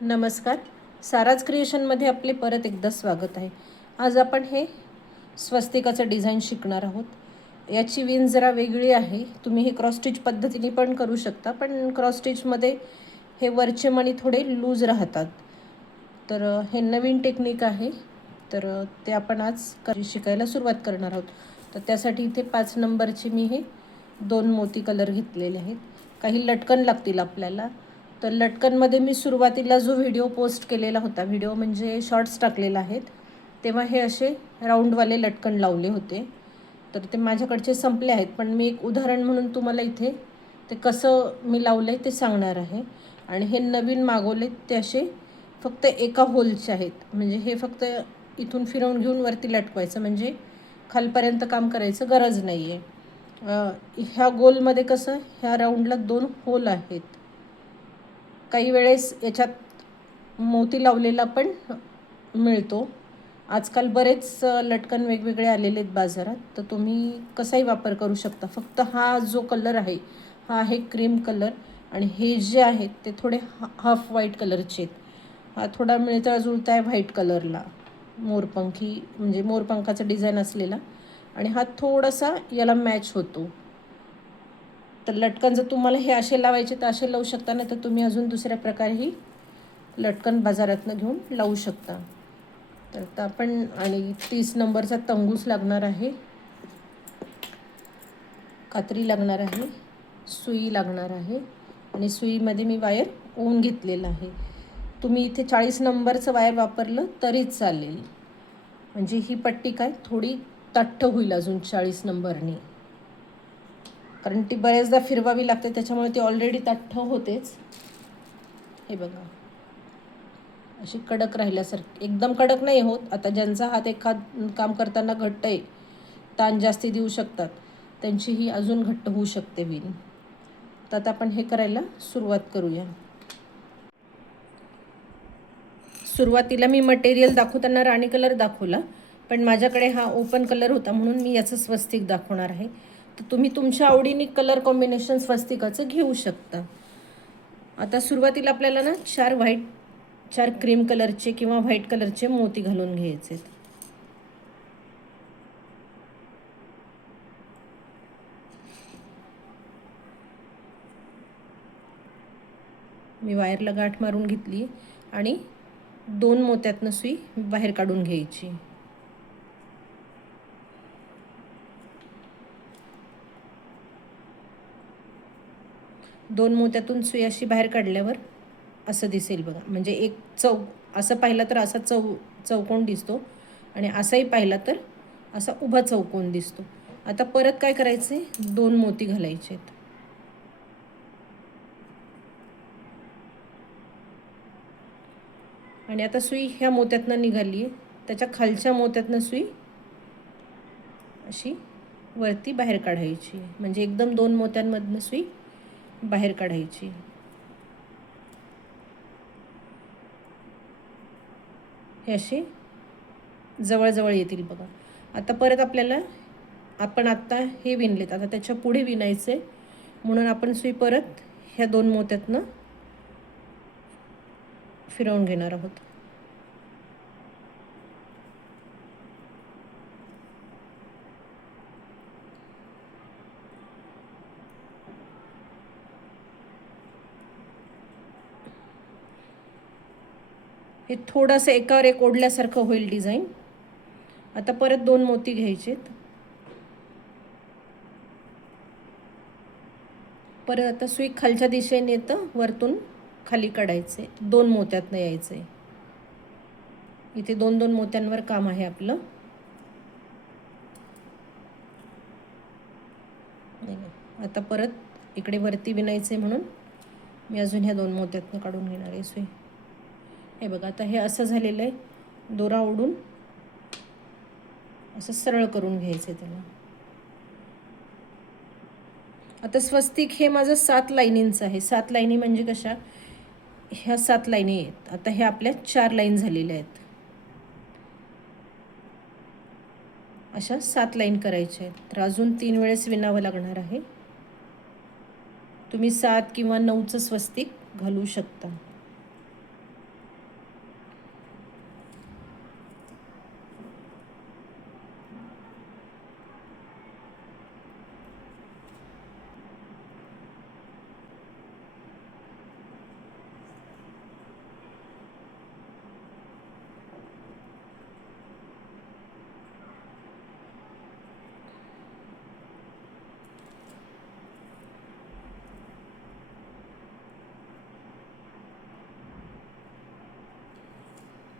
नमस्कार. साराज क्रिएशनमध्ये आपले परत एकदा स्वागत आहे. आज आपण हे स्वस्तिकाचं डिझाईन शिकणार आहोत. याची विण जरा वेगळी आहे. तुम्ही हे क्रॉस स्टिच पद्धतीने पण करू शकता, पण क्रॉस स्टिचमध्ये हे वरचे मणी थोडे लूज राहतात. तर हे नवीन टेक्निक आहे. तर ते आपण आज शिकायला सुरुवात करणार आहोत. तर त्यासाठी इथे 5 नंबरचे मी हे 2 मोती कलर घेतलेले आहेत. काही लटकन लागतील आपल्याला. तर लटकनमध्ये मी सुरुवातीला जो व्हिडिओ पोस्ट केलेला होता, व्हिडिओ म्हणजे शॉर्ट्स टाकलेला आहेत, तेव्हा हे असे राऊंडवाले लटकन लावले होते. तर ते माझ्याकडचे संपले आहेत, पण मी एक उदाहरण म्हणून तुम्हाला इथे ते कसं मी लावलं आहे ते सांगणार आहे. आणि हे नवीन मागवले ते असे फक्त एका होलचे आहेत. म्हणजे हे फक्त इथून फिरवून घेऊन वरती लटकवायचं, म्हणजे खालपर्यंत काम करायचं गरज नाही आहे. ह्या गोलमध्ये कसं ह्या राऊंडला 2 होल आहेत. काही वेळेस याच्यात मोती लावलेला पण मिळतो. आजकाल बरेच लटकन वेगवेगळे आलेले आहेत बाजारात, तर तुम्ही कसाही वापर करू शकता. फक्त हा जो कलर आहे हा आहे क्रीम कलर, आणि हे जे आहेत ते थोडे हाफ व्हाईट कलरचे आहेत. हा थोडा मिळता जुळता आहे व्हाईट कलरला, मोरपंखी म्हणजे मोरपंखाचा डिझाईन असलेला, आणि हा थोडासा याला मॅच होतो. तर लटकन जर तुम्हाला हे असे लावायचे तर असे लावू शकता, नाही तर तुम्ही अजून दुसऱ्या प्रकारेही लटकन बाजारातनं घेऊन लावू शकता. तर आता आपण आणि 30 नंबरचा तंगूस लागणार आहे, कात्री लागणार आहे, सुई लागणार आहे, आणि सुईमध्ये मी वायर ओवून घेतलेलं आहे. तुम्ही इथे 40 नंबरचं वायर वापरलं तरी चालेल, म्हणजे ही पट्टी काय थोडी ताठ्ठ होईल अजून 40 नंबरने, कारण ती बऱ्याचदा फिरवावी लागते, त्याच्यामुळे ती ऑलरेडी ताठ्ठ होतेच. हे बघा, अशी कडक राहिल्यासारखी, एकदम कडक नाही होत. आता ज्यांचा हात एखाद काम करताना घट्ट आहे, ताण जास्ती देऊ शकतात, त्यांची ही अजून घट्ट होऊ शकते विण. तर आता आपण हे करायला सुरुवात करूया. सुरुवातीला मी मटेरियल दाखवताना राणी कलर दाखवला, पण माझ्याकडे हा ओपन कलर होता म्हणून मी याचं स्वस्तिक दाखवणार आहे. तर तुम्ही तुमच्या आवडीने कलर कॉम्बिनेशन स्वस्तिकाचं घेऊ शकता. आता सुरुवातीला आपल्याला ना 4 क्रीम कलरचे किंवा व्हाईट कलरचे मोती घालून घ्यायचे. मी वायरला गाठ मारून घेतली आणि 2 मोत्यातनं सुई बाहेर काढून घ्यायची. दोन मोत्यातून सुई अशी बाहेर काढल्यावर असं दिसेल बघा, म्हणजे एक असं पाहिलं तर असा चौकोन दिसतो, आणि असाही पाहिला तर असा उभा चौकोन दिसतो. आता परत काय करायचे, 2 मोती घालायचे आहेत. आणि आता सुई ह्या मोत्यातनं निघाली आहे, त्याच्या खालच्या मोत्यातनं सुई अशी वरती बाहेर काढायची, म्हणजे एकदम 2 मोत्यांमधनं सुई बाहेर काढायची. हे असे जवळजवळ येतील बघा. आता परत आपल्याला, आपण आत्ता हे विणलेत, आता त्याच्या पुढे विणायचं आहे, म्हणून आपण सुई परत ह्या 2 मोत्यातनं फिरवून घेणार आहोत. हे थोडंसं एकावर एक ओढल्यासारखं होईल डिझाईन. आता परत 2 मोती घ्यायचेत. परत आता सुई खालच्या दिशेने येतं, वरतून खाली काढायचे, 2 मोत्यातनं यायचे. इथे 2-2 मोत्यांवर काम आहे आपलं. आता परत इकडे वरती विणायचे, म्हणून मी अजून ह्या 2 मोत्यातनं काढून घेणार आहे सुई. हे बघा, आता हे असं झालेलं आहे. दोरा ओढून असं सरळ करून घ्यायचं त्याला. आता स्वस्तिक हे माझं 7 लाईनींचं आहे. 7 लाईनी म्हणजे कशा, ह्या 7 लाईनी आहेत. आता ह्या आपल्या 4 लाईन झालेल्या आहेत. अशा 7 लाईन करायच्या आहेत. तर अजून 3 वेळेस विणावं लागणार आहे. तुम्ही 7 किंवा 9चं स्वस्तिक घालू शकता.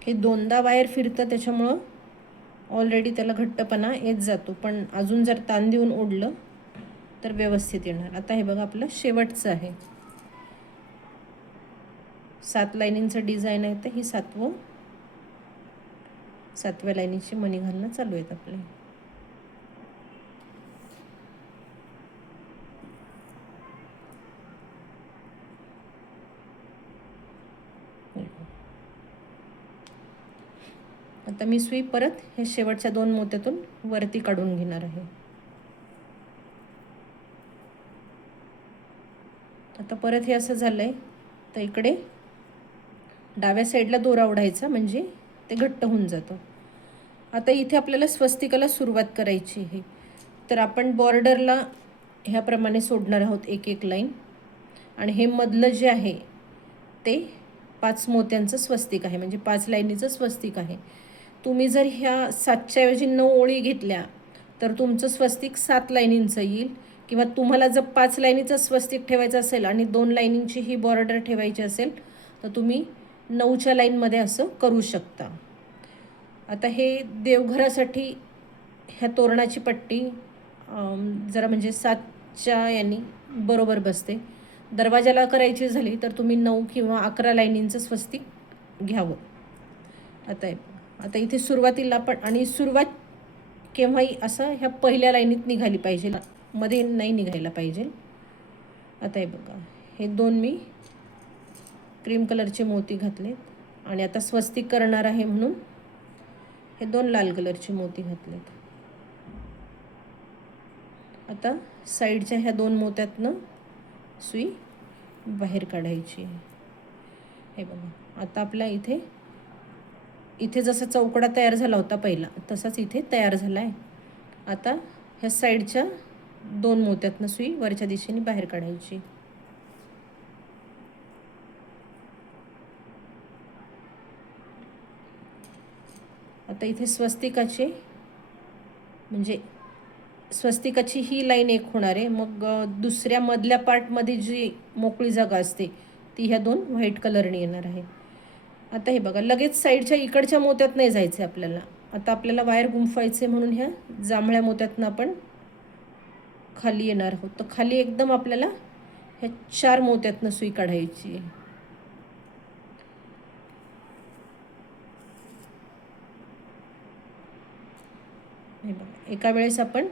हे दोनदा वायर फिरतं त्याच्यामुळं ऑलरेडी त्याला घट्टपणा येत जातो, पण अजून जर ताण देऊन ओढलं तर व्यवस्थित येणार. आता हे बघा आपलं शेवटचं आहे. 7 लाईनींचं डिझाईन आहे, तर ही 7व्या लाईनीची मणी घालणं चालू आहेत आपले. आता मी सुई परत हे शेवटच्या 2 मोत्यातून वरती काढून घेणार आहे. आता परत हे असं झालंय, तर इकडे डाव्या साईडला दोरा ओढायचा म्हणजे ते घट्ट होऊन जातं. आता इथे आपल्याला स्वस्तिकाला सुरुवात करायची आहे, तर आपण बॉर्डरला ह्याप्रमाणे सोडणार आहोत एक एक लाईन. आणि हे मधलं जे आहे ते 5 मोत्यांचं स्वस्तिक आहे, म्हणजे 5 लाईनीचं स्वस्तिक आहे. तुम्ही जर ह्या 7च्या ऐवजी 9 ओळी घेतल्या तर तुमचं स्वस्तिक 7 लाईनींचं येईल. किंवा तुम्हाला जर 5 लाईनीचं स्वस्तिक ठेवायचं असेल आणि 2 लाईनींची ही बॉर्डर ठेवायची असेल तर तुम्ही 9च्या लाईनमध्ये असं करू शकता. आता हे देवघरासाठी ह्या तोरणाची पट्टी जरा म्हणजे 7च्या यांनी बरोबर बसते. दरवाजाला करायची झाली तर तुम्ही 9 किंवा 11 लाईनींचं स्वस्तिक घ्यावं. आता इथे सुरुवातीला पण, आणि सुरुवात केव्हाही असं ह्या पहिल्या लाईनीत निघाली पाहिजे, मध्ये नाही निघायला पाहिजे. आता हे बघा हे 2 मी क्रीम कलरचे मोती घातलेत आणि आता स्वस्तिक करणार आहे म्हणून हे 2 लाल कलरचे मोती घातलेत. आता साईडच्या ह्या 2 मोत्यातनं सुई बाहेर काढायची. हे बघा आता आपल्या इथे जसा चौकडा तयार झाला होता पहिला तसाच इथे तयार झाला आहे. आता ह्या साईडच्या 2 मोत्यातनं सुई वरच्या दिशेने बाहेर काढायची. आता इथे स्वस्तिकाची ही लाईन एक होणार आहे. मग दुसऱ्या मधल्या पार्टमध्ये जी मोकळी जागा असते ती ह्या 2 व्हाईट कलरने येणार आहे. आता हे बघा लगेच साईडच्या इकडच्या मोत्यात नाही जायचं आहे आपल्याला. आता आपल्याला वायर गुंफवायचे म्हणून ह्या जांभळ्या मोत्यातनं आपण खाली येणार आहोत. तर खाली एकदम आपल्याला ह्या 4 मोत्यातनं सुई काढायची आहे. हे बघा एका वेळेस आपण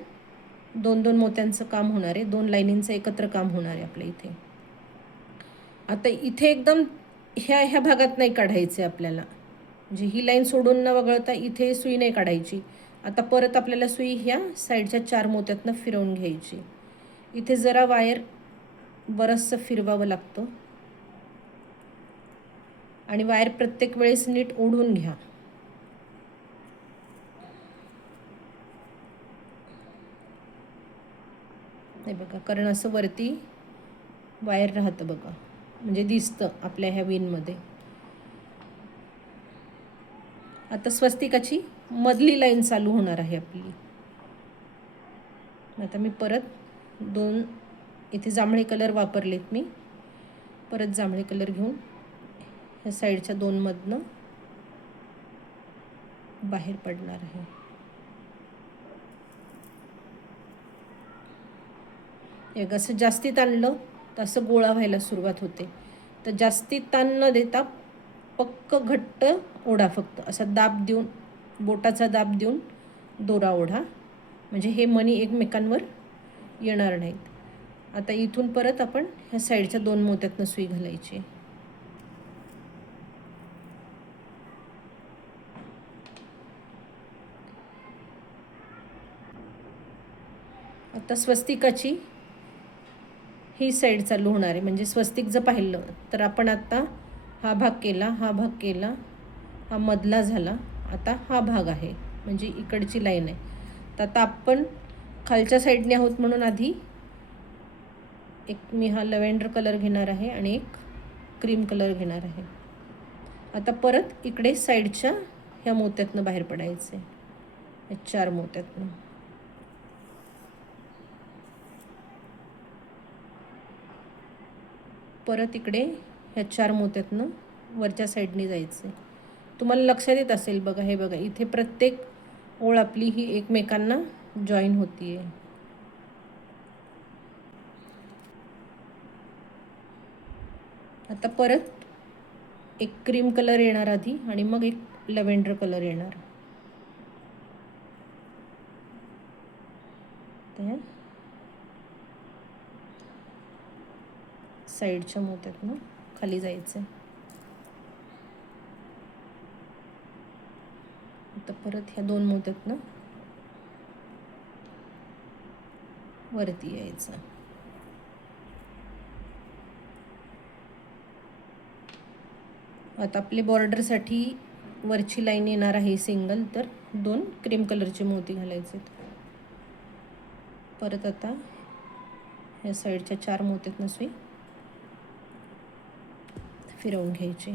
2-2 मोत्यांचं काम होणार आहे, 2 लाईनींचं एकत्र काम होणार आहे आपल्या इथे. आता इथे एकदम ह्या भागात नाही काढायचे आपल्याला, म्हणजे ही लाईन सोडून न वगळता इथे सुई नाही काढायची. आता परत आपल्याला सुई ह्या साईडच्या 4 मोत्यातनं फिरवून घ्यायची. इथे जरा वायर बरंचसं फिरवावं लागतं आणि वायर प्रत्येक वेळेस नीट ओढून घ्या. नाही बघा कारण असं वरती वायर राहतं बघा, म्हणजे दिसतं आपल्या ह्या विनमध्ये. आता स्वस्तिकाची मधली लाईन चालू होणार आहे आपली. आता मी परत 2 इथे जांभळे कलर वापरलेत मी. परत जांभळे कलर घेऊन ह्या साईडच्या 2 मधनं बाहेर पडणार आहे. एक असं जास्तीत आणलं तर असं गोळा व्हायला सुरुवात होते. तर जास्तीत ताण न देता पक्क घट्ट ओढा, फक्त असा दाब देऊन, बोटाचा दाब देऊन दोरा ओढा, म्हणजे हे मणी एकमेकांवर येणार नाहीत. आता इथून परत आपण ह्या साईडच्या 2 मोत्यातनं सुई घालायची. आता स्वस्तिकाची ही साईड चालू होणार आहे, म्हणजे स्वस्तिक जर पाहिलं तर आपण आता हा भाग केला, हा भाग केला, हा मधला झाला. आता हा भाग आहे म्हणजे इकडची लाईन आहे. तर आता आपण खालच्या साईडने आहोत म्हणून आधी एक मी हा लव्हेंडर कलर घेणार आहे आणि एक क्रीम कलर घेणार आहे. आता परत इकडे साईडच्या ह्या मोत्यातनं बाहेर पडायचे, या 4 मोत्यातनं. परत इकडे ह्या 4 मोत्यातनं वरच्या साईडने जायचे तुम्हाला लक्षात येत असेल बघा, हे बघा इथे प्रत्येक ओळ आपली ही एकमेकांना जॉईन होतीये. आता परत एक क्रीम कलर येणार आधी आणि मग एक लव्हेंडर कलर येणार. त्या साईडच्या मोत्यातनं खाली जायचं. आता परत ह्या 2 मोत्यातनं वरती यायचं. आता आपले बॉर्डरसाठी वरची लाईन येणार आहे सिंगल, तर 2 क्रीम कलरचे मोती घालायचे. परत आता ह्या साईडच्या 4 मोत्यातनं सुई फिरवून घ्यायची.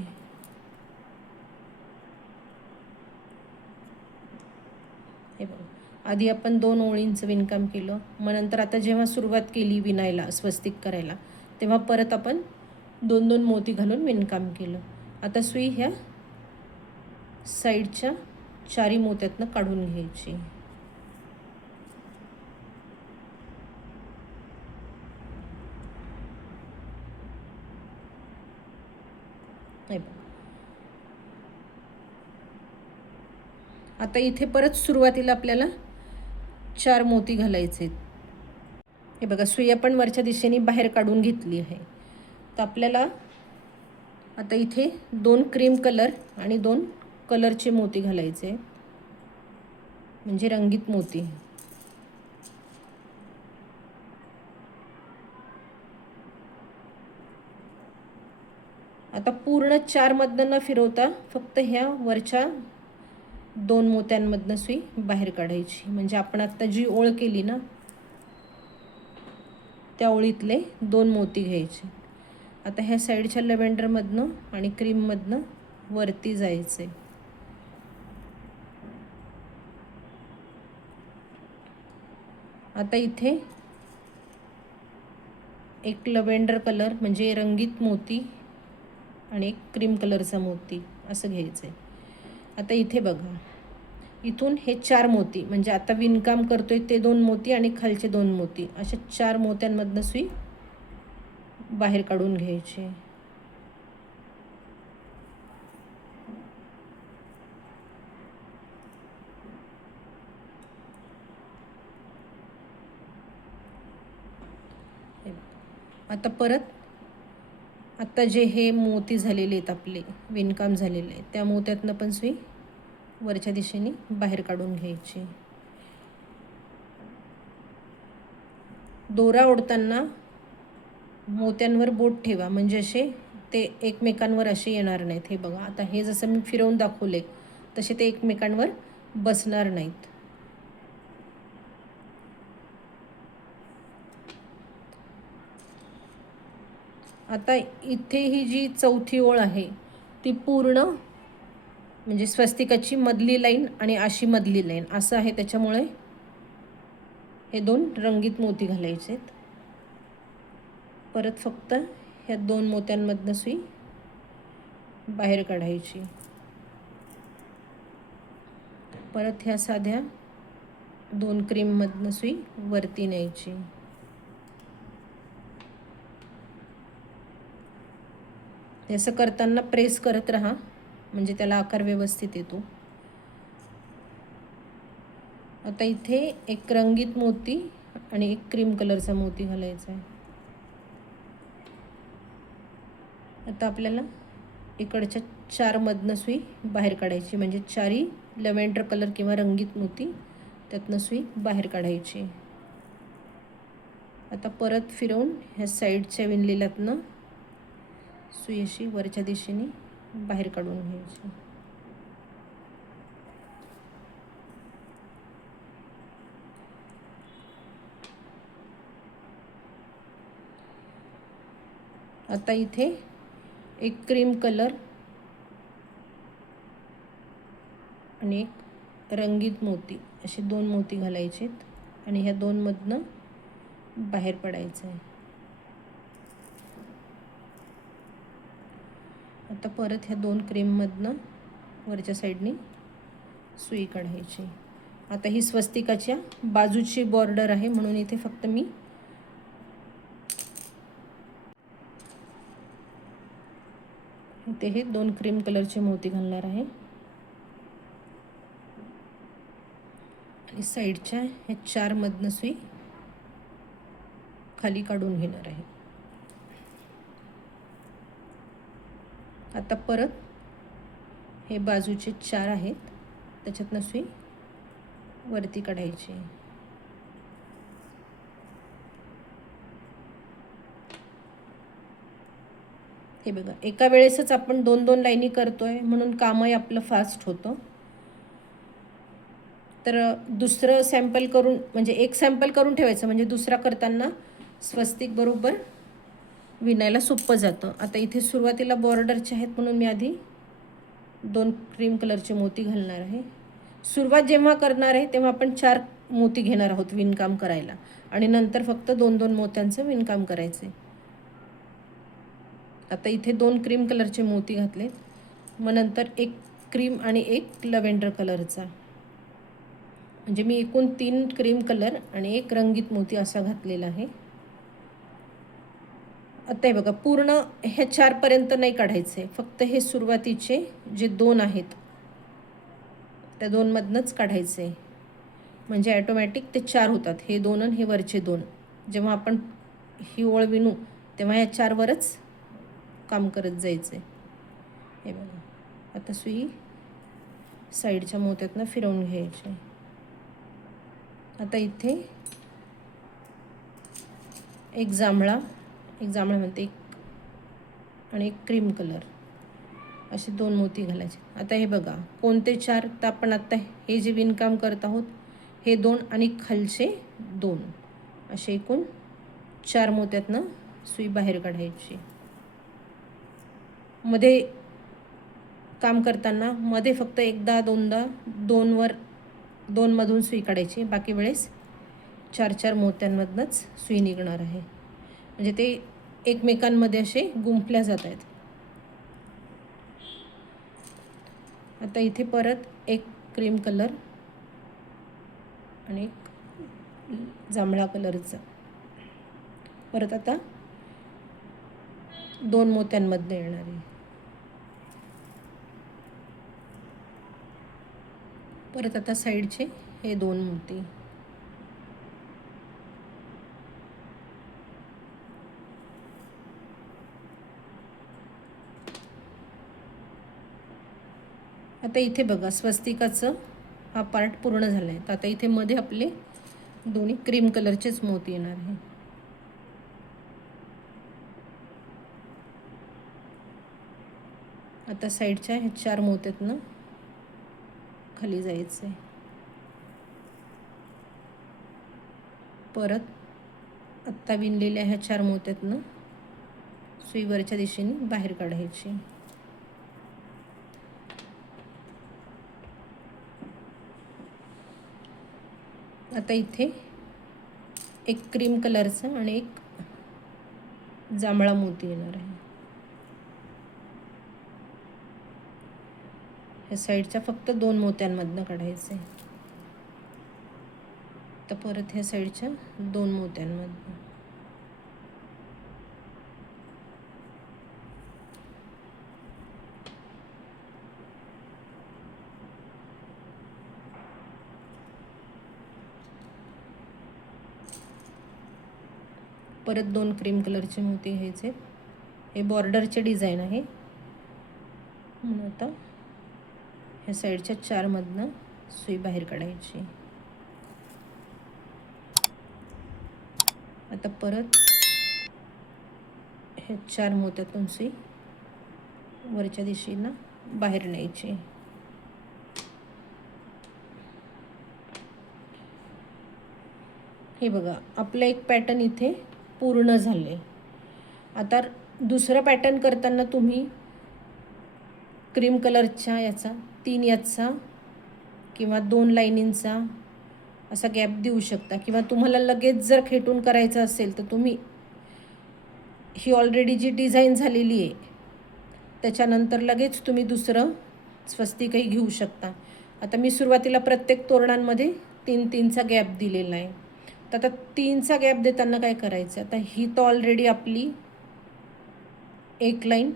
हे बघा, आधी आपण 2 ओळींचं विणकाम केलं, मग नंतर आता जेव्हा सुरुवात केली विणायला, स्वस्तिक करायला, तेव्हा परत आपण 2-2 मोती घालून विणकाम केलं. आता सुई ह्या साईडच्या 4 मोत्यातनं काढून घ्यायची. आता इथे परत सुरुवातीला आपल्याला 4 मोती घालायचे. हे बघा, सुई आपण वरच्या दिशेने बाहेर काढून घेतली आहे. तर आपल्याला आता इथे 2 क्रीम कलर आणि 2 कलरचे मोती घालायचे, म्हणजे रंगीत मोती. आता पूर्ण 4 मधनं न फिरवता फक्त ह्या वरच्या 2 मोत्यांमधनं सुई बाहेर काढायची. म्हणजे आपण आता जी ओळ केली ना, त्या ओळीतले 2 मोती घ्यायचे. आता ह्या साईडच्या लव्हेंडरमधनं आणि क्रीममधनं वरती जायचे. आता इथे एक लव्हेंडर कलर म्हणजे रंगीत मोती आणि एक क्रीम कलरचा मोती असं घ्यायचं आहे. आता इथे बघा, इथून हे 4 मोती म्हणजे आता विणकाम करतोय ते 2 मोती आणि खालचे 2 मोती, अशा 4 मोत्यांमधनं सुई बाहेर काढून घ्यायची. आता परत आता जे हे मोती झालेले आहेत आपले विणकाम झालेले आहे, त्या मोत्यातनं पण सुई वरच्या दिशेने बाहेर काढून घ्यायची. दोरा ओढताना मोत्यांवर बोट ठेवा, म्हणजे असे ते एकमेकांवर असे येणार नाहीत. हे बघा, आता हे जसं मी फिरवून दाखवले तसे ते एकमेकांवर बसणार नाहीत. आता इथे ही जी चौथी ओळ आहे ती पूर्ण म्हणजे स्वस्तिकाची मधली लाईन आणि अशी मधली लाईन असं आहे, त्याच्यामुळे हे 2 रंगीत मोती घालायचे आहेत. परत फक्त ह्या 2 मोत्यांमधनं सुई बाहेर काढायची. परत ह्या साध्या 2 क्रीममधनं सुई वरती न्यायची. असं करताना प्रेस करत राहा, म्हणजे त्याला आकार व्यवस्थित येतो. आता इथे एक रंगीत मोती आणि एक क्रीम कलरचा मोती घालायचा आहे. आता आपल्याला इकडच्या 4 मधनं सुई बाहेर काढायची, म्हणजे 4ही लव्हेंडर कलर किंवा रंगीत मोती त्यातनं सुई बाहेर काढायची. आता परत फिरवून ह्या साईडच्या विणलेल्यातनं सुई अशी वरच्या दिशेने बाहेर काढून घ्यायची. आता इथे एक क्रीम कलर आणि एक रंगीत मोती असे 2 मोती घालायचे आणि ह्या 2 मधनं बाहेर पडायचं आहे. आता परत ह्या 2 क्रीममधनं वरच्या साईडनी सुई काढायची. आता ही स्वस्तिकाच्या बाजूची बॉर्डर आहे म्हणून इथे फक्त मी इथे हे 2 क्रीम कलरचे मोती घालणार आहे आणि साईडच्या हे 4 मधनं सुई खाली काढून घेणार आहे. आता परत हे बाजूचे 4 आहेत त्याच्यातनं सुई वरती काढायची. हे बघा, एका वेळेसच आपण 2-2 लाईनी करतोय म्हणून कामही आपलं फास्ट होतं. तर दुसरं सॅम्पल करून म्हणजे एक सॅम्पल करून ठेवायचं म्हणजे दुसरा करताना स्वस्तिक बरोबर विणायला सोपं जातं. आता इथे सुरुवातीला बॉर्डरचे आहेत म्हणून मी आधी 2 क्रीम कलरचे मोती घालणार आहे. सुरुवात जेव्हा करणार आहे तेव्हा आपण 4 मोती घेणार आहोत विणकाम करायला आणि नंतर फक्त 2-2 मोत्यांचं विणकाम करायचं आहे. आता इथे 2 क्रीम कलरचे मोती घातले, मग नंतर 1 क्रीम आणि 1 लव्हेंडर कलरचा, म्हणजे मी एकूण 3 क्रीम कलर आणि 1 रंगीत मोती असा घातलेला आहे. आता हे बघा, पूर्ण हे 4 पर्यंत नाही काढायचे, फक्त हे सुरुवातीचे जे 2 आहेत त्या 2 मधनंच काढायचे, म्हणजे ॲटोमॅटिक ते 4 होतात. हे 2 आणि हे वरचे 2 जेव्हा आपण ही ओळ विणू तेव्हा ह्या 4 वरच काम करत जायचं आहे. हे बघा, आता सुई साईडच्या मोत्यातनं फिरवून घ्यायची. आता इथे एक जांभळा म्हणते आणि एक क्रीम कलर असे 2 मोती घालायचे. आता हे बघा, कोणते 4 तर आपण आत्ता हे जे विणकाम करत आहोत हे 2 आणि खालचे 2 असे एकूण 4 मोत्यातनं सुई बाहेर काढायची. मध्ये काम करताना मध्ये फक्त एकदा दोनदा 2 मधून सुई काढायची, बाकी वेळेस 4-4 मोत्यांमधनंच सुई निघणार आहे, म्हणजे ते एकमेकांमध्ये असे गुंफल्या जात आहेत. आता इथे परत 1 क्रीम कलर आणि 1 जांभळा कलरचा, परत आता 2 मोत्यांमधनं येणार आहे. परत आता साईडचे हे 2 मोती. आता इथे बघा, स्वस्तिकाचं हा पार्ट पूर्ण झाला आहे. तर आता इथे मध्ये आपले दोन्ही क्रीम कलरचेच मोती येणार आहे. आता साईडच्या ह्या 4 मोत्यातनं खाली जायचं आहे. परत आत्ता विणलेल्या ह्या 4 मोत्यातनं सुईवरच्या दिशेने बाहेर काढायची. आता इथे 1 क्रीम कलरचा आणि 1 जांभळा मोती येणार आहे. ह्या साईडच्या फक्त 2 मोत्यांमधनं काढायचं आहे. तर परत ह्या साईडच्या 2 मोत्यांमधनं. परत 2 क्रीम कलरचे मोती घ्यायचे. हे बॉर्डरचे डिझाईन आहे म्हणून आता ह्या साईडच्या 4 मधनं सुई बाहेर काढायची. आता परत ह्या 4 मोत्यातून सुई वरच्या दिशेला बाहेर न्यायची. हे बघा, आपलं एक पॅटर्न इथे पूर्ण झाले. आता दुसरं पॅटर्न करताना तुम्ही क्रीम कलरच्या याचा 3 याचा किंवा 2 लाईनींचा असा गॅप देऊ शकता, किंवा तुम्हाला लगेच जर खेटून करायचं असेल तर तुम्ही ही ऑलरेडी जी डिझाईन झालेली आहे त्याच्यानंतर लगेच तुम्ही दुसरं स्वस्तिकही घेऊ शकता. आता मी सुरुवातीला प्रत्येक तोरणांमध्ये 3-3चा गॅप दिलेला आहे. तर आता 3चा गॅप देताना काय करायचं, आता ही तर ऑलरेडी आपली एक लाईन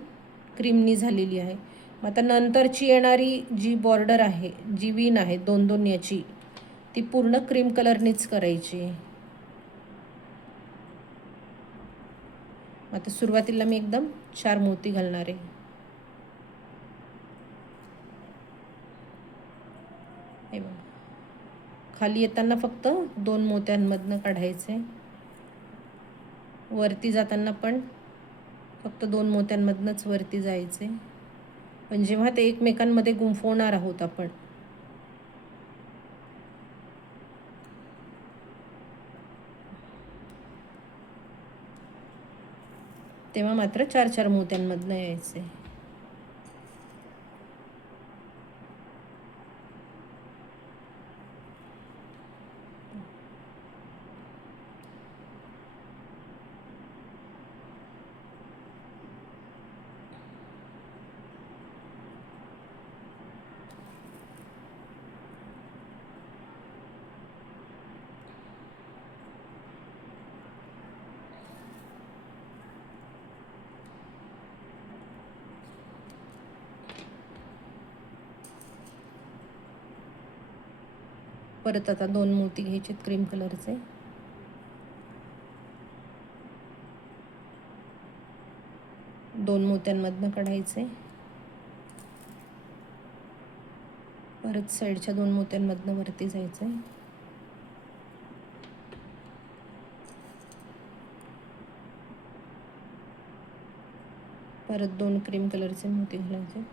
क्रीमनी झालेली आहे. मग आता नंतरची येणारी जी बॉर्डर आहे, जी विण आहे 2-2 याची, ती पूर्ण क्रीम कलरनीच करायची आहे. आता सुरुवातीला मी एकदम 4 मोती घालणार आहे. हे बघा, खाली येताना फक्त 2 मोत्यांमधनं काढायचे, वरती जाताना पण फक्त 2 मोत्यांमधनंच वरती जायचे. पण जेव्हा ते एकमेकांमध्ये गुंफवणार आहोत आपण, तेव्हा मात्र 4-4 मोत्यांमधनं यायचे. परत आता 2 मोती घ्यायचे क्रीम कलरचे, दोन मोत्यांमधनं काढायचे, परत साईडच्या 2 मोत्यांमधनं वरती जायचे, परत 2 क्रीम कलरचे मोती घालायचे,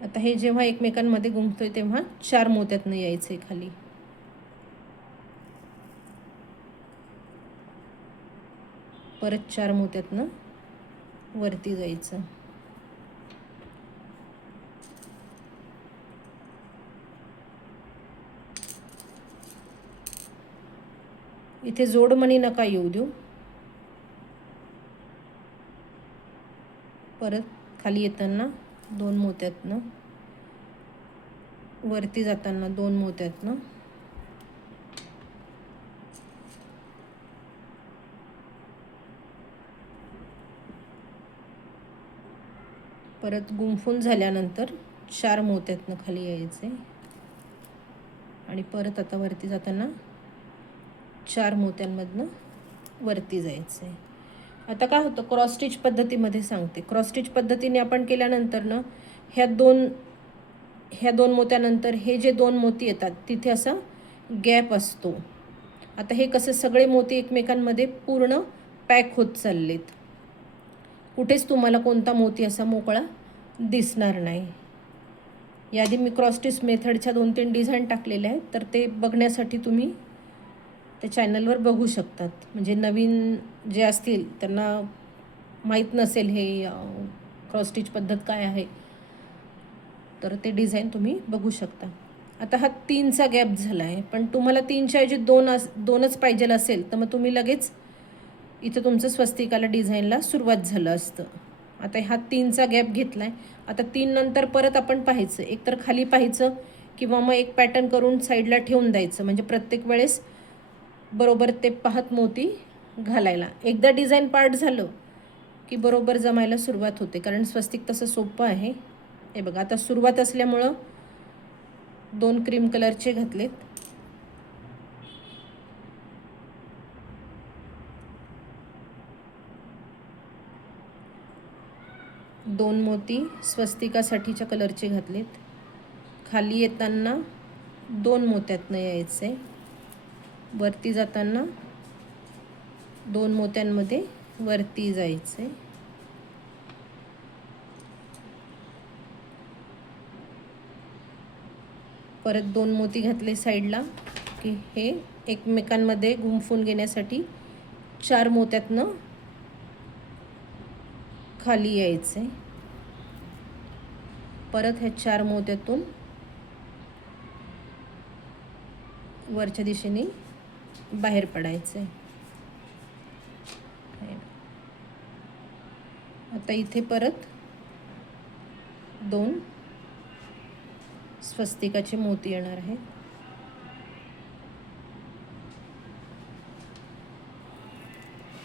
आता हे जेव्हा एकमेकांमध्ये गुंफतोय तेव्हा 4 मोत्यातनं यायचे खाली, परत 4 मोत्यातनं वरती जायचं. इथे जोडमणी नका येऊ देऊ. परत खाली येताना 2 मोत्यातनं, वरती जाताना 2 मोत्यातनं, परत गुंफून झाल्यानंतर 4 मोत्यातनं खाली यायचे आणि परत आता वरती जाताना 4 मोत्यांमधनं वरती जायचे. आता काय होतं, क्रॉस स्टिच पद्धतीमध्ये सांगते. क्रॉस स्टिच पद्धतीने आपण केल्यानंतर ना ह्या दोन मोत्यानंतर हे जे 2 मोती येतात तिथे असा गॅप असतो. आता हे कसं सगळे मोती एकमेकांमध्ये पूर्ण पॅक होत चाललेत, कुठेच तुम्हाला कोणता मोती असा मोकळा दिसणार नाही. याआधी मी क्रॉस स्टिच मेथडच्या 2-3 डिझाईन टाकलेल्या आहेत, तर ते बघण्यासाठी तुम्ही त्या चॅनलवर बघू शकतात. म्हणजे नवीन जे असतील त्यांना माहीत नसेल हे क्रॉस स्टिच पद्धत काय आहे, तर ते डिझाईन तुम्ही बघू शकता. आता हा 3चा गॅप झाला आहे, पण तुम्हाला 3च्या ऐवजी 2च पाहिजे असेल तर मग तुम्ही लगेच इथं तुमचं स्वस्तिकाला डिझाईनला सुरुवात झालं असतं. आता हा 3चा गॅप घेतला आहे. आता 3 नंतर परत आपण पाहायचं, एकतर खाली पाहायचं किंवा मग एक पॅटर्न करून साईडला ठेवून द्यायचं, म्हणजे प्रत्येक वेळेस बरोबर ते पाहत मोती घालायला. एकदा डिझाईन पार्ट झालं की बरोबर जमायला सुरुवात होते, कारण स्वस्तिक तसं सोपं आहे. हे बघा, आता सुरुवात असल्यामुळं 2 क्रीम कलरचे घातलेत, दोन मोती स्वस्तिकासाठीच्या कलरचे घातलेत. खाली येताना 2 मोत्यातनं यायचे, वरती जाताना 2 मोत्यांमध्ये वरती जायचे, परत 2 मोती घातले साईडला की हे एकमेकांमध्ये गुंफून घेण्यासाठी 4 मोत्यातनं खाली यायचे, परत ह्या 4 मोत्यातून वरच्या दिशेने बाहेर पडायचे. आता इथे परत 2 स्वस्तिकाचे मोती येणार आहे.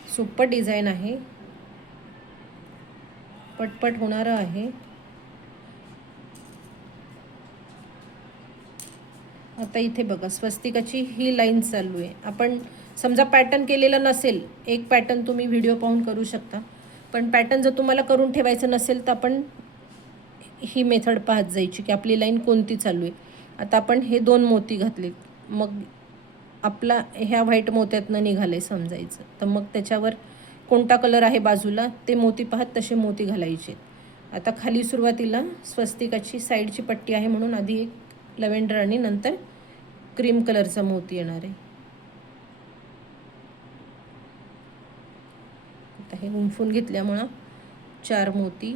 सोपं डिझाईन आहे, पटपट होणारं आहे. आता इथे बघा स्वस्तिकाची ही लाईन चालू आहे. आपण समजा पॅटर्न केलेला नसेल, एक पॅटर्न तुम्ही व्हिडिओ पाहून करू शकता, पण पॅटर्न जर तुम्हाला करून ठेवायचं नसेल तर आपण ही मेथड पाहत जायची की आपली लाईन कोणती चालू आहे. आता आपण हे 2 मोती घातलेत, मग आपला ह्या व्हाईट मोत्यातनं निघालं आहे समजायचं, तर मग त्याच्यावर कोणता कलर आहे बाजूला ते मोती पाहत तसे मोती घालायचे. आता खाली सुरुवातीला स्वस्तिकाची साईडची पट्टी आहे म्हणून आधी एक लव्हेंडर आणि नंतर क्रीम कलरचा मोती येणार आहे. आता हे गुंफून घेतल्यामुळं 4 मोती,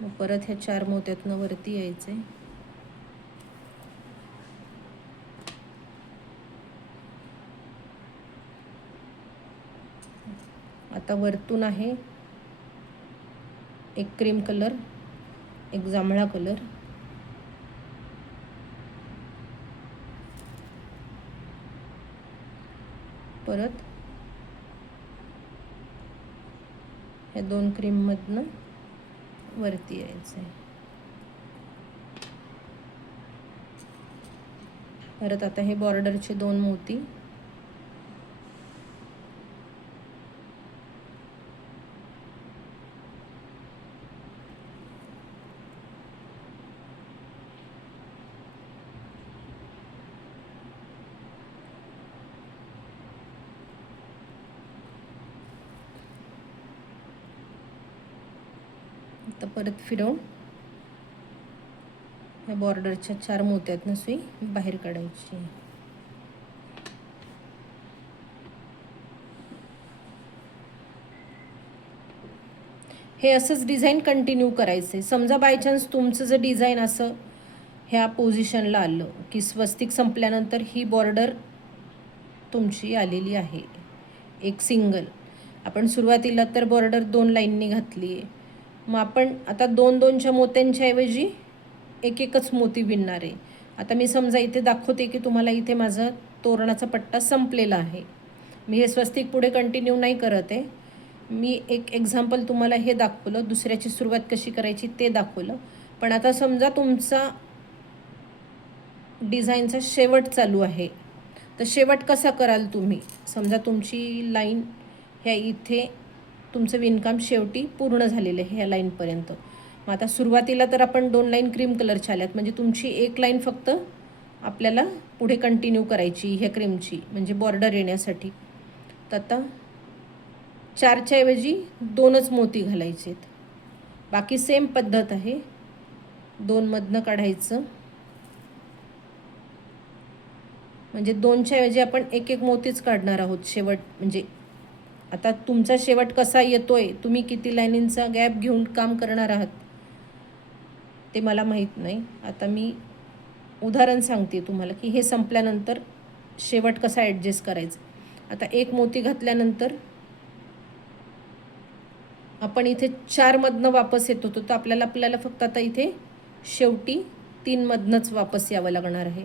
मग परत ह्या 4 मोत्यातनं वरती यायचे. आता वरतून आहे एक क्रीम कलर, एक जांभळा कलर, परत ह्या 2 क्रीममधनं वरती यायचं आहे. परत आता हे बॉर्डरचे 2 मोती, आता परत फिरवून ह्या बॉर्डरच्या 4 मोत्यातनं सुई बाहेर काढायची. हे असंच डिझाईन कंटिन्यू करायचं आहे. समजा बाय चान्स तुमचं जर डिझाईन असं ह्या पोझिशनला आलं की स्वस्तिक संपल्यानंतर ही बॉर्डर तुमची आलेली आहे एक सिंगल, आपण सुरुवातीला तर बॉर्डर 2 लाईननी घातली आहे, मग आपण आता 2-2च्या मोत्यांच्या ऐवजी एक एकच मोती विणणार आहे. आता मी समजा इथे दाखवते की तुम्हाला इथे माझा तोरणाचा पट्टा संपलेला आहे, मी हे स्वस्तिक पुढे कंटिन्यू नाही करत आहे. मी एक एक्झाम्पल तुम्हाला हे दाखवलं, दुसऱ्याची सुरुवात कशी करायची ते दाखवलं. पण आता समजा तुमचा डिझाईनचा शेवट चालू आहे, तर शेवट कसा कराल तुम्ही? समजा तुमची लाईन ह्या इथे तुमचं विणकाम शेवटी पूर्ण झालेलं आहे ह्या लाईनपर्यंत. मग आता सुरुवातीला तर आपण 2 लाईन क्रीम कलरच्या आल्यात, म्हणजे तुमची एक लाईन फक्त आपल्याला पुढे कंटिन्यू करायची ह्या क्रीमची, म्हणजे बॉर्डर येण्यासाठी. तर आता 4च्या ऐवजी 2च मोती घालायचे आहेत. बाकी सेम पद्धत आहे, 2 मधनं काढायचं, म्हणजे 2च्या ऐवजी आपण एक एक मोतीच काढणार आहोत शेवट. म्हणजे आता तुमचा शेवट कसा येतोय, तुम्ही किती लाईनींचा गॅप घेऊन काम करणार आहात ते मला माहीत नाही. आता मी उदाहरण सांगते तुम्हाला की हे संपल्यानंतर शेवट कसा ॲडजस्ट करायचा. आता एक मोती घातल्यानंतर आपण इथे 4 मधनं वापस येत होतो, तर आपल्याला फक्त आता इथे शेवटी 3 मधनंच वापस यावं लागणार आहे.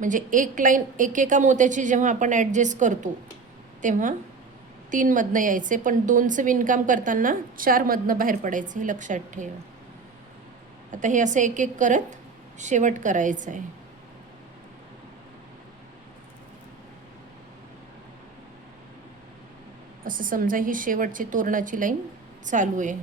म्हणजे एक लाईन एकेका मोत्याची जेव्हा आपण ॲडजस्ट करतो तेव्हा 3 मधनं यायचे, पण 2चं विणकाम करताना 4 मधनं बाहेर पडायचं, हे लक्षात ठेवा. आता हे असं एक एक करत शेवट करायचं आहे. असं समजा ही शेवटची तोरणाची लाईन चालू आहे.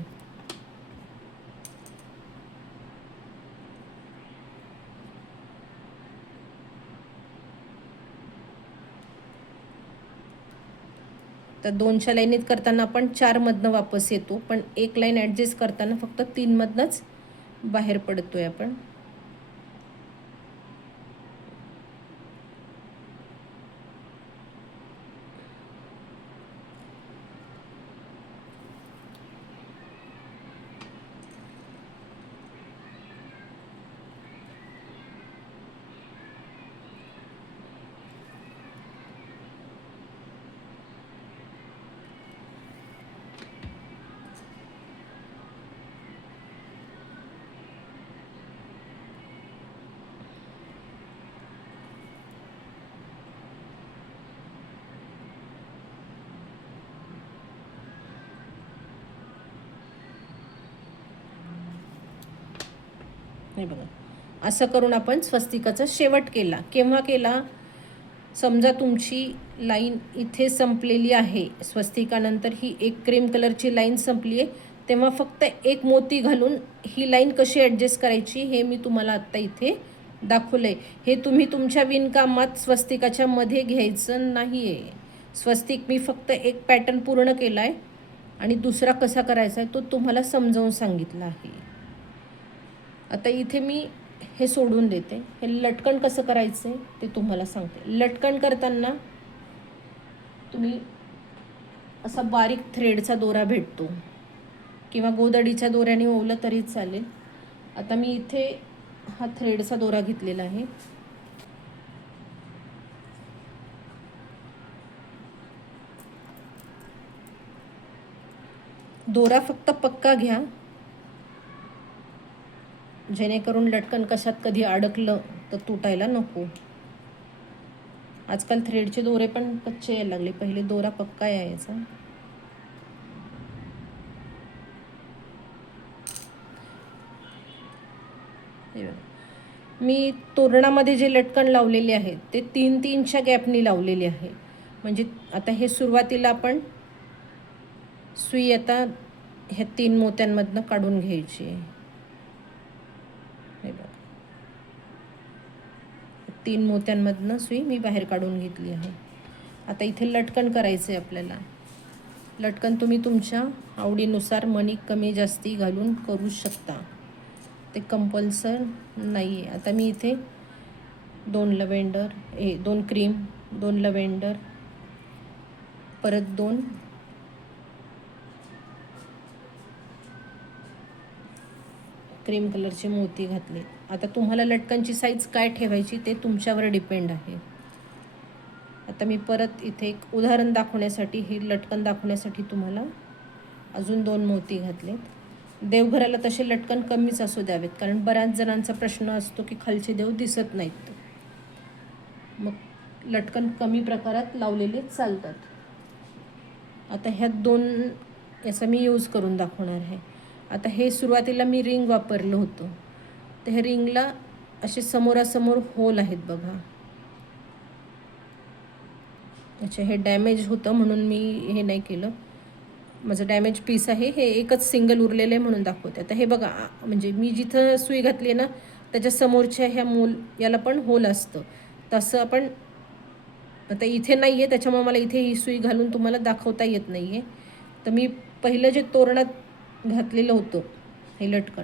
तर 2च्या लाईनीत करताना आपण 4 मधनं वापस येतो, पण एक लाईन ॲडजस्ट करताना फक्त 3 मधनंच बाहेर पडतोय आपण. हे बघा, असं करून आपण स्वस्तिकाचा शेवट केला. केव्हा केला? समजा तुमची लाईन इथे संपलेली आहे, स्वस्तिकानंतर ही एक क्रीम कलरची लाईन संपली आहे, तेव्हा फक्त एक मोती घालून ही लाईन कशी ॲडजस्ट करायची हे मी तुम्हाला आत्ता इथे दाखवलं आहे. हे तुम्ही तुमच्या विणकामात स्वस्तिकाच्या मध्ये घ्यायचं नाही आहे. स्वस्तिक मी फक्त एक पॅटर्न पूर्ण केला आहे आणि दुसरा कसा करायचा आहे तो तुम्हाला समजावून सांगितला आहे. आता इथे मी हे सोडून देते. हे लटकन कसं करायचं आहे ते तुम्हाला सांगते. लटकन करताना तुम्ही असा बारीक थ्रेडचा दोरा भेटतो किंवा गोदडीच्या दोऱ्याने ओवलं तरी चालेल. आता मी इथे हा थ्रेडचा दोरा घेतलेला आहे. दोरा फक्त पक्का घ्या, जेणेकरून लटकन कशात कधी अडकलं तर तुटायला नको. आजकाल थ्रेडचे दोरे पण कच्चे यायला लागले, पहिले दोरा पक्का यायचा. मी तोरणामध्ये जे लटकन लावलेले आहे ते 3-3च्या गॅपनी लावलेले आहे. म्हणजे आता हे सुरुवातीला आपण सुई आता ह्या 3 मोत्यांमधनं काढून घ्यायची आहे. हे बघा, 3 मोत्यांमधनं सुई मी बाहेर काढून घेतली आहे. आता इथे लटकन करायचं आहे आपल्याला. लटकन तुम्ही तुमच्या आवडीनुसार मणी कमी जास्ती घालून करू शकता, ते कंपल्सर नाही आहे. आता मी इथे 2 क्रीम, 2 लव्हेंडर, परत 2 क्रीम कलरचे मोती घातले. आता तुम्हाला लटकनची साईज काय ठेवायची ते तुमच्यावर डिपेंड आहे. आता मी परत इथे एक उदाहरण दाखवण्यासाठी, ही लटकन दाखवण्यासाठी तुम्हाला अजून 2 मोती घातलेत. देवघराला तसे लटकन कमीच असू द्यावेत, कारण बऱ्याच जणांचा प्रश्न असतो की खालचे देव दिसत नाहीत, मग लटकन कमी प्रकारात लावलेले चालतात. आता ह्या 2 याचा मी यूज करून दाखवणार आहे. आता हे सुरुवातीला मी रिंग वापरलं होतं, तर ह्या रिंगला असे समोरासमोर होल आहेत बघा. अच्छा, हे डॅमेज होतं म्हणून मी हे नाही केलं. माझं डॅमेज पीस आहे, हे एकच सिंगल उरलेलं आहे म्हणून दाखवते. आता हे बघा, म्हणजे मी जिथं सुई घातली आहे ना त्याच्या समोरच्या ह्या याला पण होल असतं, तसं आपण आता इथे नाही आहे, त्याच्यामुळे मला इथे ही सुई घालून तुम्हाला दाखवता येत नाही आहे. तर मी पहिलं जे तोरणात घातलेलं होतं हे लटकन,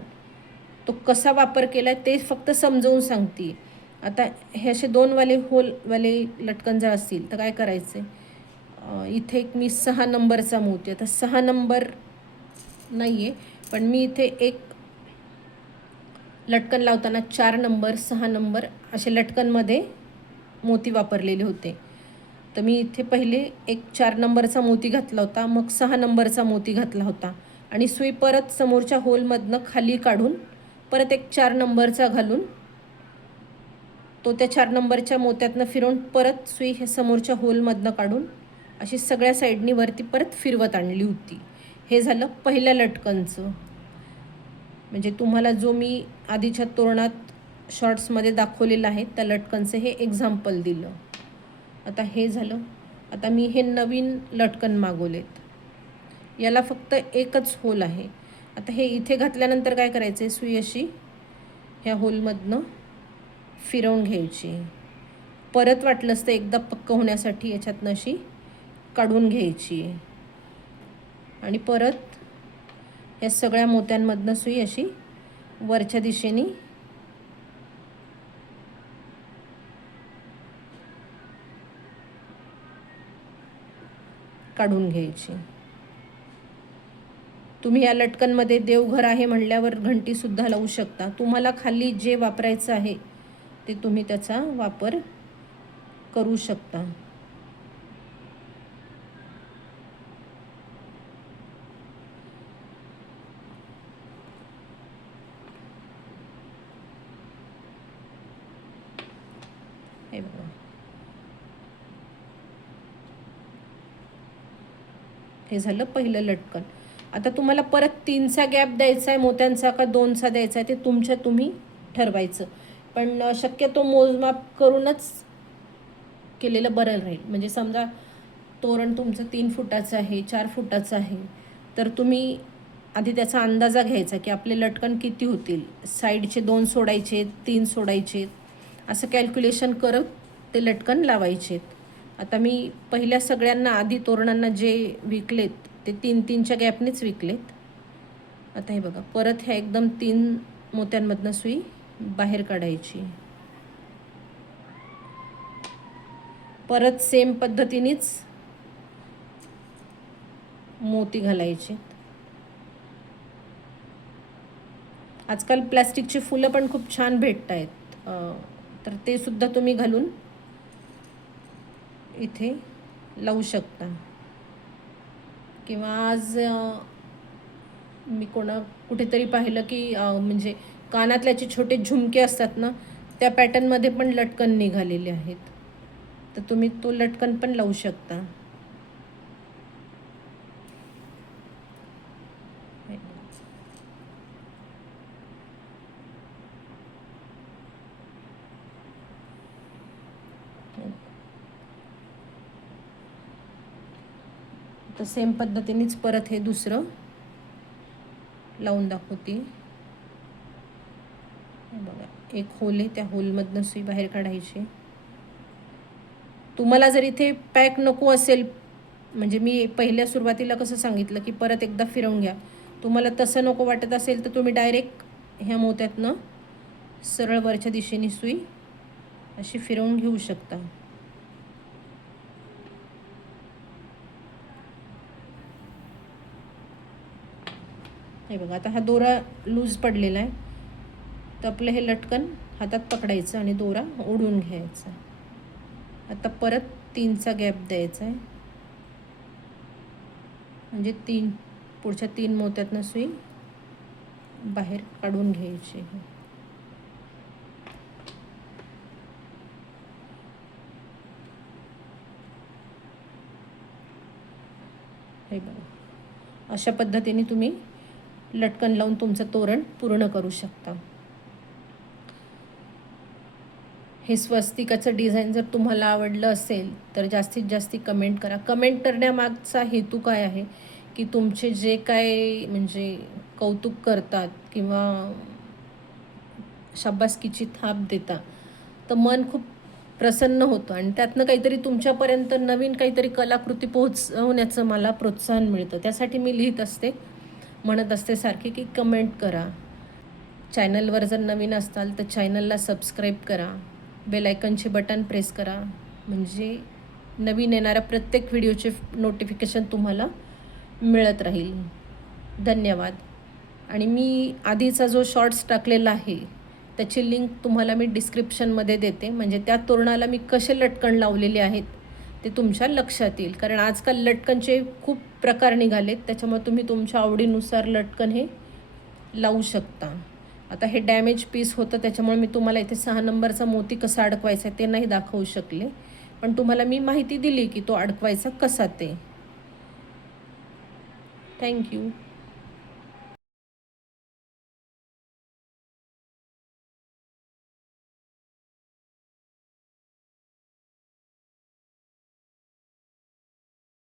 तो कसा वापर केला आहे ते फक्त समजावून सांगते. आता हे असे 2 होलवाले लटकन जर असतील तर काय करायचं आहे, इथे एक मी 6 नंबरचा मोती, आता 6 नंबर नाही आहे पण मी इथे एक लटकन लावताना 4 नंबर 6 नंबर असे लटकनमध्ये मोती वापरलेले होते. तर मी इथे पहिले एक 4 नंबरचा मोती घातला होता, मग 6 नंबरचा मोती घातला होता आणि सुई परत समोरच्या होलमधनं खाली काढून परत एक 4 नंबरचा घालून तो त्या 4 नंबरच्या मोत्यातनं फिरवून परत सुई हे समोरच्या होलमधनं काढून अशी सगळ्या साईडनी वरती परत फिरवत आणली होती. हे झालं पहिल्या लटकनचं. म्हणजे तुम्हाला जो मी आधीच्या तोरणात शॉर्ट्समध्ये दाखवलेलं आहे त्या लटकनचं हे एक्झाम्पल दिलं. आता हे झालं. आता मी हे नवीन लटकन मागवलेत, याला फक्त एकच होल आहे. आता हे इथे घातल्यानंतर काय करायचं आहे, सुई अशी ह्या होलमधनं फिरवून घ्यायची, परत वाटलंच तर एकदा पक्क होण्यासाठी याच्यातनं अशी काढून घ्यायची आणि परत या सगळ्या मोत्यांमधनं सुई अशी वरच्या दिशेने काढून घ्यायची. तुम्ही या लटकनमध्ये देवघर आहे म्हणल्यावर घंटीसुद्धा लावू शकता. तुम्हाला खाली जे वापरायचं आहे ते तुम्ही त्याचा वापर करू शकता. हे बघा, हे झालं पहिलं लटकन. आता तुम्हाला परत 3चा गॅप द्यायचा आहे मोत्यांचा का 2चा द्यायचा आहे ते तुम्ही ठरवायचं. पण शक्यतो मोजमाप करूनच केलेलं बरं राहील. म्हणजे समजा तोरण तुमचं 3 फुटाचं आहे, 4 फुटाचं आहे, तर तुम्ही आधी त्याचा अंदाजा घ्यायचा की आपले लटकन किती होतील, साईडचे 2 सोडायचे, 3 सोडायचे, असं कॅल्क्युलेशन करत ते लटकन लावायचे. आता मी पहिल्या सगळ्यांना आधी तोरणांना जे विकलेत ते 3-3च्या गॅपनेच विकलेत. आता हे बघा, परत ह्या एकदम 3 मोत्यांमधनं सुई बाहेर काढायची. परत सेम पद्धतीनेच मोती घालायचे. आजकाल प्लॅस्टिकची फुलं पण खूप छान भेटत आहेत, तर ते सुद्धा तुम्ही घालून इथे लावू शकता. किंवा आज मी कुठेतरी पाहिलं की म्हणजे कानातल्याचे छोटे झुमके असतात ना, त्या पॅटर्नमध्ये पण लटकन निघालेले आहेत, तर तुम्ही तो लटकन पण लावू शकता. तर सेम पद्धतीनेच परत हे दुसरं लावून दाखवते. बघा, एक होल आहे, त्या होलमधनं सुई बाहेर काढायची. तुम्हाला जर इथे पॅक नको असेल, म्हणजे मी पहिल्या सुरुवातीला कसं सांगितलं की परत एकदा फिरवून घ्या, तुम्हाला तसं नको वाटत असेल तर तुम्ही डायरेक्ट ह्या मोत्यातनं सरळ वरच्या दिशेने सुई अशी फिरवून घेऊ शकता. हे बघा, आता हा दोरा लूज पडलेला आहे, तर आपलं हे लटकन हातात पकडायचं आणि दोरा ओढून घ्यायचा. आता परत 3चा गॅप द्यायचा आहे, म्हणजे पुढच्या 3 मोत्यातनं सुई बाहेर काढून घ्यायची. हे बघा, अशा पद्धतीने तुम्ही लटकन लावून तुमचं तोरण पूर्ण करू शकता. हे स्वस्तिकाचं डिझाईन जर तुम्हाला आवडलं असेल तर जास्तीत जास्त कमेंट करा. कमेंट करण्यामागचा हेतू काय आहे की तुमचे जे काय म्हणजे कौतुक करतात किंवा शाबासकीची थाप देता, तर मन खूप प्रसन्न होतं आणि त्यातनं काहीतरी तुमच्यापर्यंत नवीन काहीतरी कलाकृती पोहोचवण्याचं मला प्रोत्साहन मिळतं. त्यासाठी मी लिहित असते, म्हणत असते सारखे की कमेंट करा. चॅनलवर जर नवीन असाल तर चॅनलला सबस्क्राईब करा, बेल आयकनचे बटन प्रेस करा, म्हणजे नवीन येणाऱ्या प्रत्येक व्हिडिओचे नोटिफिकेशन तुम्हाला मिळत राहील. धन्यवाद. आणि मी आधीचा जो शॉर्ट्स टाकलेला आहे त्याची लिंक तुम्हाला मी डिस्क्रिप्शनमध्ये देते, म्हणजे त्या तोरणाला मी कसे लटकन लावलेले आहेत ते तुमच्या लक्षात येईल. कारण आजकाल लटकनचे खूप प्रकार निघालेत, त्याच्यामुळे तुम्ही तुमच्या आवडीनुसार लटकन हे लावू शकता. आता हे डॅमेज पीस होतं, त्याच्यामुळे मी तुम्हाला इथे 6 नंबरचा मोती कसा अडकवायचा ते नाही दाखवू शकले, पण तुम्हाला मी माहिती दिली की तो अडकवायचा कसा ते. थँक्यू.